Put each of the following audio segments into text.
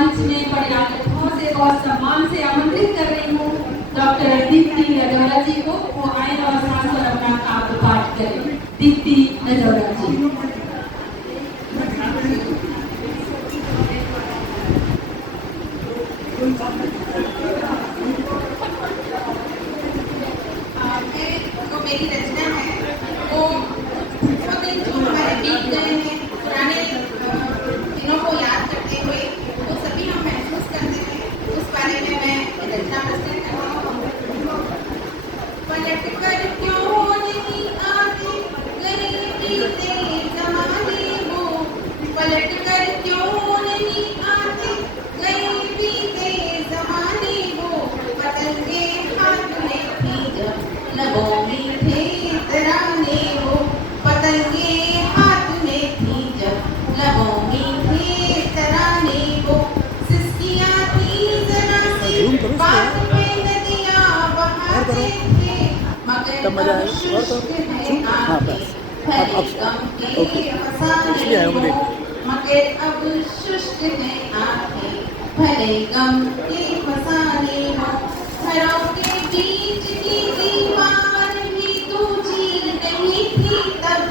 मंच में बड़े आदर से और सम्मान से आमंत्रित कर रही हूँ डॉक्टर दीप्ति नजौरा जी को। वो आए और साथ और अपना काव्य पाठ करें। दीप्ति नजौरा जी। जो मेरी रचना है वो दिन जो हमारे बीत गए हैं, पुराने दिनों को याद करते हुए वो सभी हम महसूस करते हैं, उस बारे में मैं रचना प्रस्तुत करती हूँ। पलट कर क्यों नहीं आते गए बीते ज़माने वो, पलट कर क्यों नहीं आते गए बीते ज़माने वो, पतंगे हाथ में थी जब लगों में थे तराने वो, पतंगे हाथ में थी जब लगों में थे तराने वो, सिसकियाँ थी जरा सी बात पे नदियाँ बहाते थे, मगर अब शुष्क है आंखें भरे गम के फसाने वो, मगर अब शुष्क है आंखें भरे गम के फसाने वो, घरों के बीच की दीवार भी तू चीर नहीं थी तब,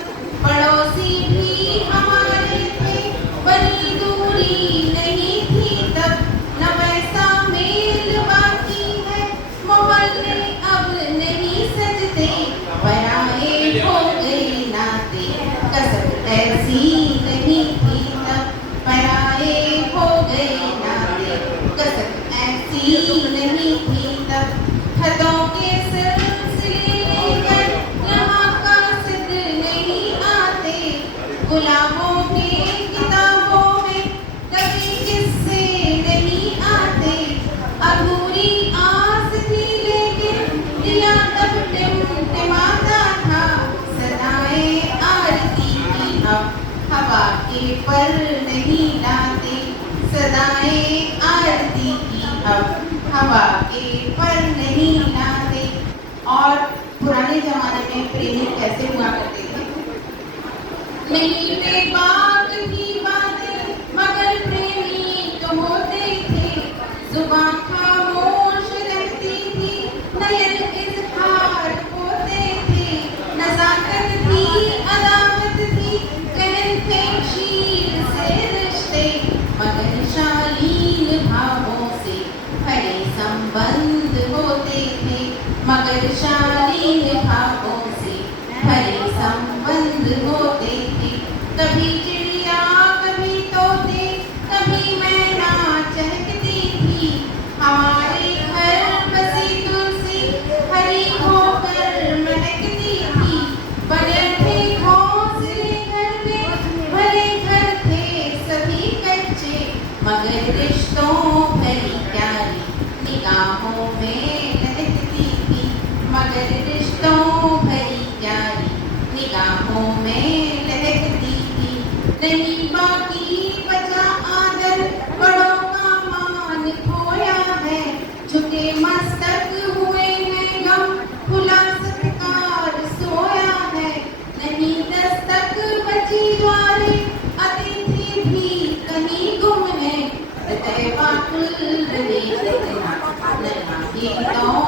पड़ोसी भी हमारे थे बड़ी दूरी नहीं थी तब, न वैसा मेल बाकी है मोहल्ले अब नहीं सजते, पराए हो गए नाते कसक ऐसी नहीं थी तब, पराए हो गए नाते कसक ऐसी नहीं थी तब, खतों के सिलसिले लेकर यहाँ कासिद नहीं आते, गुलाबों के किताबों में कभी किस्से नहीं आते, अधूरी आस थी लेकिन दिया तब टिमटिमाता था, सदाएं आरती की अब हवा के पर नहीं लाते, सदाएं आरती की अब हवा के पर नहीं लाते। और पुराने जमाने में प्रेमी कैसे हुआ करते थे, नहीं बेबाक की बातें मगर प्रेमी तो होते थे, जुबान खामोश रहती थी नयन इज़हार होते थे, नज़ाकत थी अदावत थी कहन थे शीर से रिश्ते, मगर शालीन भावों से भरे संबंध होते थे, मगर शालीन भावों से भरे संबंध होते थे, कभी चिड़िया कभी तोते कभी मैना चहकती थी, हमारे घर बसी तुलसी हरी होकर महकती थी, बने थे घोंसले घर में भरे घर थे सभी कच्चे, मगर रिश्तों भरी प्यारी निगाहों में लहकती थी, मगर रिश्तों भरी प्यारी निगाहों में लहकती थी, नहीं बाकी बचा आदर बड़ों का मान खोया है, झुके मस्तक हुए हैं गम खुला सत्कार सोया है, नहीं दस्तक बची द्वारे अतिथि भी कहीं गुम है, हृदय वाकुल रहे गीतों